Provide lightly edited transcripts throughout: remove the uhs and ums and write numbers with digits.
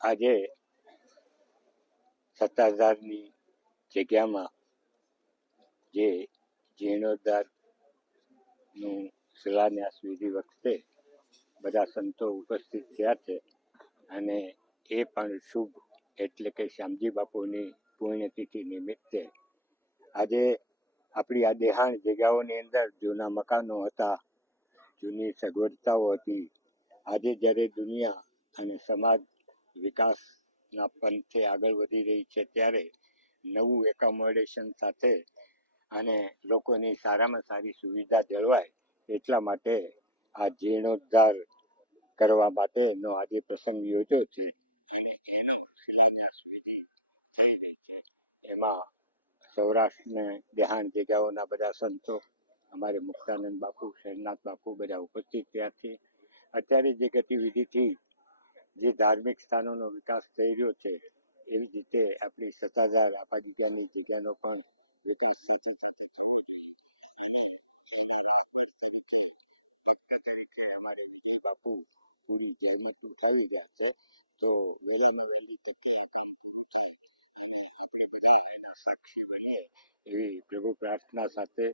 આજે સત્તાધારની જગ્યામાં જે જીર્ણોદ્ધારનું શિલાન્યાસ વિધિ વખતે બધા સંતો ઉપસ્થિત થયા છે અને એ પણ શુભ એટલે કે શ્યામજી બાપુની પુણ્યતિથિ નિમિત્તે આજે આપણી આ દેહાણ જગ્યાઓની અંદર જૂના મકાનો હતા, જૂની સગવડતાઓ હતી. આજે જ્યારે દુનિયા અને સમાજ વિકાસના પંથે આગળ વધી રહી છે ત્યારે નવું એકોમોડેશન સાથે અને લોકોની સારામાં સારી સુવિધા જળવાય એટલા માટે આ જીર્ણોદ્ધાર કરવા માટેનો આજે પ્રસંગ યોજ્યો છે. એનો શિલાન્યાસ વિધિ થઈ રહી છે. એમાં સૌરાષ્ટ્રને દેહાણ જગ્યાઓના બધા સંતો, અમારે મુક્તાનંદ બાપુ, શેરનાથ બાપુ બધા ઉપસ્થિત થયા છે. અત્યારે જે ગતિવિધિથી જે ધાર્મિક સ્થાનોનો વિકાસ થઈ રહ્યો છે એવી જ રીતે આપણી સત્તાધાર આપાગીગાની જગ્યાનો પણ વિકાસ થતી અમારે બાપુ પૂરી જહેમત ઉઠાવી રહ્યા છે. તો વહેલામાં વહેલી તકે સાક્ષી બને એવી પ્રભુ પ્રાર્થના સાથે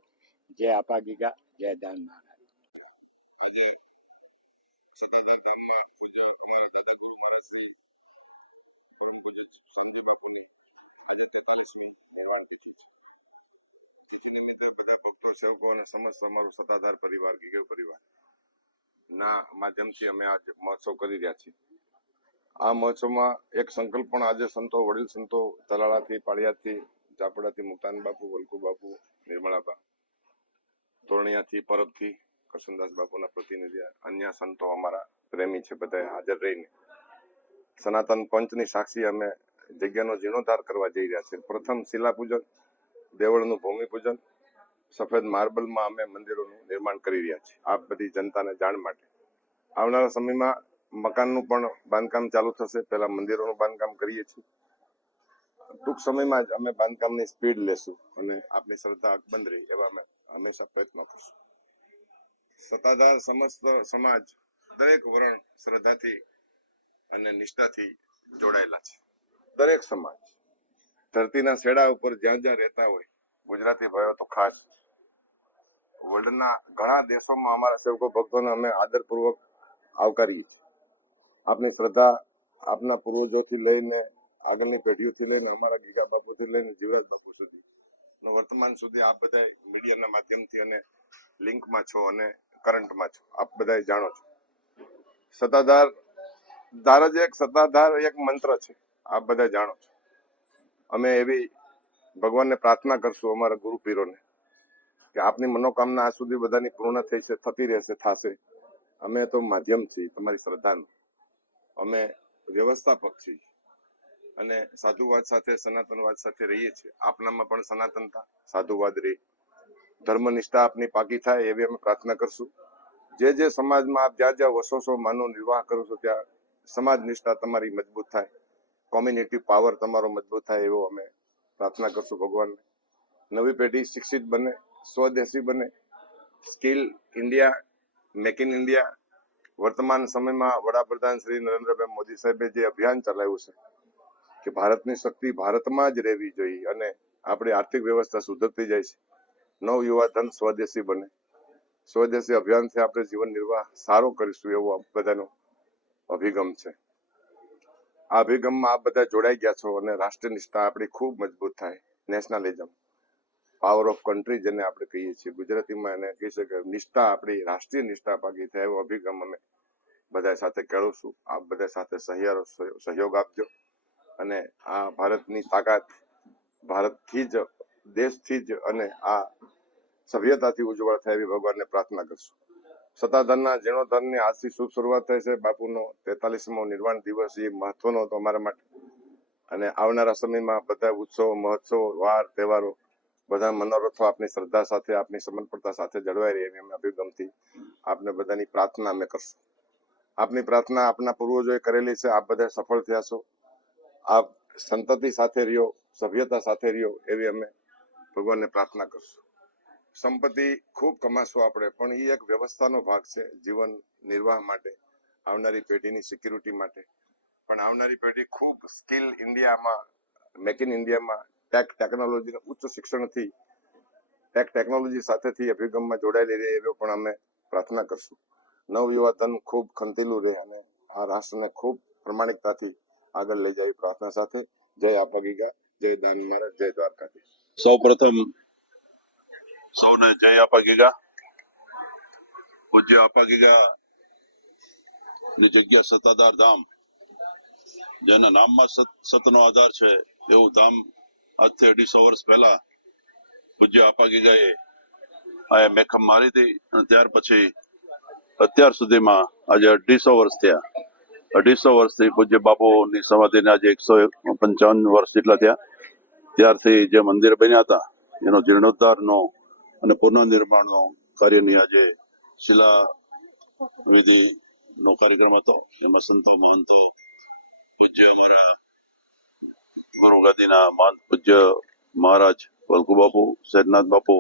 જય આપાગીગા, જય દાન મહારાજ. સેવકો અને સમસ્ત અમારું સત્તાધાર પરિવાર, ગીગર પરિવાર ના માધ્યમથી અમે આજે મહોત્સવ કરી રહ્યા છીએ. આ મહોત્સવમાં એક સંકલ્પ પણ આજે સંતો, વડીલ સંતો તલાળાથી, પાળિયાદથી, ચાપડાથી મુક્તાન બાપુ, વલકુ બાપુ, નિર્મળાબા, તોરણિયાથી, પરબથી કરશનદાસ બાપુના પ્રતિનિધિ, અન્ય સંતો અમારા પ્રેમી છે, બધા હાજર રહીને સનાતન પંચની સાક્ષી અમે જગ્યાનો જીર્ણોદ્ધાર કરવા જઈ રહ્યા છે. પ્રથમ શિલા પૂજન, દેવળનું ભૂમિ પૂજન, સફેદ માર્બલમાં અમે મંદિરોનું નિર્માણ કરી રહ્યા છીએ. આ બધી જનતાને જાણ માટે આવનારા સમયમાં મકાનનું પણ બાંધકામ ચાલુ થશે. પહેલા મંદિરોનું બાંધકામ કરીએ છીએ. ટૂંક સમયમાં જ અમે બાંધકામની સ્પીડ લેશું અને આપની શ્રદ્ધા અકબંધ રહી એવા અમે હંમેશા પ્રયત્નો કરશું. સત્તાધાર સમસ્ત સમાજ દરેક વર્ણ શ્રદ્ધાથી અને નિષ્ઠાથી જોડાયેલા છે. દરેક સમાજ ધરતીના છેડા ઉપર જ્યાં જ્યાં રહેતા હોય, ગુજરાતી ભાઈઓ તો ખાસ, વર્લ્ડના ઘણા દેશોમાં અમારા સેવકો ભક્તોને અમે આદરપૂર્વક આવકારીએ છીએ. આપની શ્રદ્ધા આપના પૂર્વજોથી લઈને આગળની પેઢીઓથી લઈને અમારા ગીગા બાપુથી લઈને જીવરાજ બાપુ સુધી વર્તમાન સુધી આપ બધા મીડિયાના માધ્યમથી અને લિંકમાં છો અને કરંટમાં છો, આપ બધા જાણો છો. સત્તાધાર સત્તાધાર એક મંત્ર છે, આપ બધા જાણો છો. અમે એવી ભગવાનને પ્રાર્થના કરશું અમારા ગુરુ પીરોને કે આપની મનોકામના આજ સુધી બધાની પૂર્ણ થઈ છે, થતી રહેશે, થશે. અમે તો માધ્યમ છીએ તમારી શ્રદ્ધાનું. અમે વ્યવસ્થાપક છીએ અને સાધુવાદ સાથે, સનાતનવાદ સાથે રહીએ છીએ. આપનામાં પણ સનાતનતા, સાધુવાદ રહે, ધર્મનિષ્ઠા આપની પાકી થાય એવી અમે પ્રાર્થના કરશું. જે સમાજમાં આપ જ્યાં જ્યાં વસો છો, માનો નિર્વાહ કરો છો, ત્યાં સમાજ નિષ્ઠા તમારી મજબૂત થાય, કોમ્યુનિટી પાવર તમારો મજબૂત થાય એવો અમે પ્રાર્થના કરશું ભગવાનને. નવી પેઢી શિક્ષિત બને, સ્વદેશી બને, skill India, make in India. વર્તમાન સમયમાં વડાપ્રધાન શ્રી નરેન્દ્રભાઈ મોદી સાહેબે જે અભિયાન ચલાવ્યું છે કે ભારતની શક્તિ ભારતમાં જ રહેવી જોઈએ અને આપણી આર્થિક વ્યવસ્થા સુધરતી જાય છે. નવ યુવા ધન સ્વદેશી બને, સ્વદેશી અભિયાનથી આપણે જીવન નિર્વાહ સારો કરીશું એવો બધાનો અભિગમ છે. આ અભિગમમાં આપ બધા જોડાઈ ગયા છો અને રાષ્ટ્રીય નિષ્ઠા આપણી ખૂબ મજબૂત થાય. નેશનલિઝમ, પાવર ઓફ કન્ટ્રી જેને આપણે કહીએ છીએ, ગુજરાતીમાં એને કહી શકાય, નિષ્ઠા આપણી રાષ્ટ્રીય નિષ્ઠા પાકી થાય એવો અભિગમ અમે બધા સાથે કેળવશું. આપ બધા સાથે સહયોગ આપજો અને આ ભારતની તાકાત ભારતથી જ, દેશથી જ અને આ સભ્યતાથી ઉજ્જવળ થાય એવી ભગવાનને પ્રાર્થના કરશું. સત્તાધારના જીર્ણોદ્ધારની આજથી શુભ શરૂઆત થાય છે. બાપુનો 43મો નિર્વાણ દિવસ એ મહત્વનો હતો અમારા માટે અને આવનારા સમયમાં બધા ઉત્સવો, મહોત્સવો, વાર તહેવારો, બધા મનોરથો આપની શ્રદ્ધા સાથે, આપની સમર્પણતા સાથે જળવાઈ રહે એવી અમે અભિગમથી આપને બધાની પ્રાર્થના અમે કરશું. આપની પ્રાર્થના આપના પૂર્વજોએ કરેલી છે, આપ બધા સફળ થયા છો. આપ સંતતિ સાથે રહ્યો, સભ્યતા સાથે રહ્યો એવી અમે ભગવાનને પ્રાર્થના કરશું. સંપત્તિ ખૂબ કમાશું આપણે, પણ એ એક વ્યવસ્થાનો ભાગ છે જીવન નિર્વાહ માટે, આવનારી પેઢીની સિક્યુરિટી માટે. પણ આવનારી પેઢી ખૂબ સ્કિલ ઇન્ડિયામાં, મેક ઇન ઇન્ડિયામાં ટેકનોલોજીના ઉચ્ચ શિક્ષણથી ટેકનોલોજી સાથેથી અભિગમમાં જોડાયેલી રહે એવો પણ અમે પ્રાર્થના કરશું. નવયુવાધન ખૂબ ખંતેલું રહે અને આ રાષ્ટ્રને ખૂબ પ્રમાણિકતાથી આગળ લઈ જાય પ્રાર્થના સાથે જય આપા ગીગા, જય દાન મહારાજ, જય દ્વારકાધીશ. સૌ પ્રથમ સૌને જય આપા ગીગા. પૂજ્ય આપા ગીગા ની જગ્યા સત્તાધાર ધામ, જેના નામમાં સતનો આધાર છે, એવું ધામ આજથી 250 વર્ષ પહેલા પૂજ્ય આપા ગીગાએ આ મેખમ મારી હતી અને ત્યાર પછી અત્યાર સુધીમાં આજે 250 વર્ષ થયા. 250 વર્ષથી પૂજ્ય બાપુની સમાધિને આજે 155 વર્ષ જેટલા થયા. ત્યારથી જે મંદિર બન્યા હતા એનો જીર્ણોદ્ધારનો અને પુનઃનિર્માણનો કાર્યની આજે શિલા વિધિનો કાર્યક્રમ હતો. એમાં સંતો મહંતો, પૂજ્ય અમારા ગુરુ ગાદીના મહંત પૂજ્ય મહારાજ વલ્કુ બાપુ, સૈદનાથ બાપુ,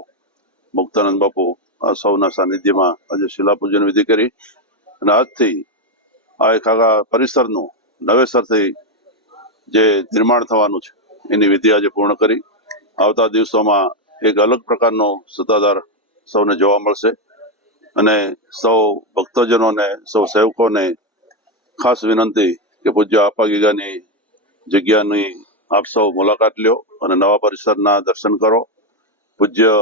મુક્તાનંદ બાપુ આ સૌના સાનિધ્યમાં આજે શિલા પૂજન વિધિ કરી અને આજથી આ એક આખા પરિસરનું નવેસરથી જે નિર્માણ થવાનું છે એની વિધિ આજે પૂર્ણ કરી. આવતા દિવસોમાં એક અલગ પ્રકારનો સત્તાધાર સૌને જોવા મળશે અને સૌ ભક્તજનોને, સૌ સેવકોને ખાસ વિનંતી કે પૂજ્ય આપા ગીગાની જગ્યાની આપ સૌ મુલાકાત લ્યો અને નવા પરિસરના દર્શન કરો. પૂજ્ય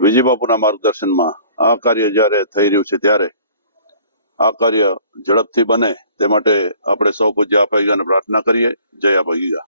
વિજયબાપુના માર્ગદર્શનમાં આ કાર્ય જ્યારે થઈ રહ્યું છે ત્યારે આ કાર્ય ઝડપથી બને તે માટે આપણે સૌ પૂજ્ય આપા ગીગાને પ્રાર્થના કરીએ. જય આપા ગીગા.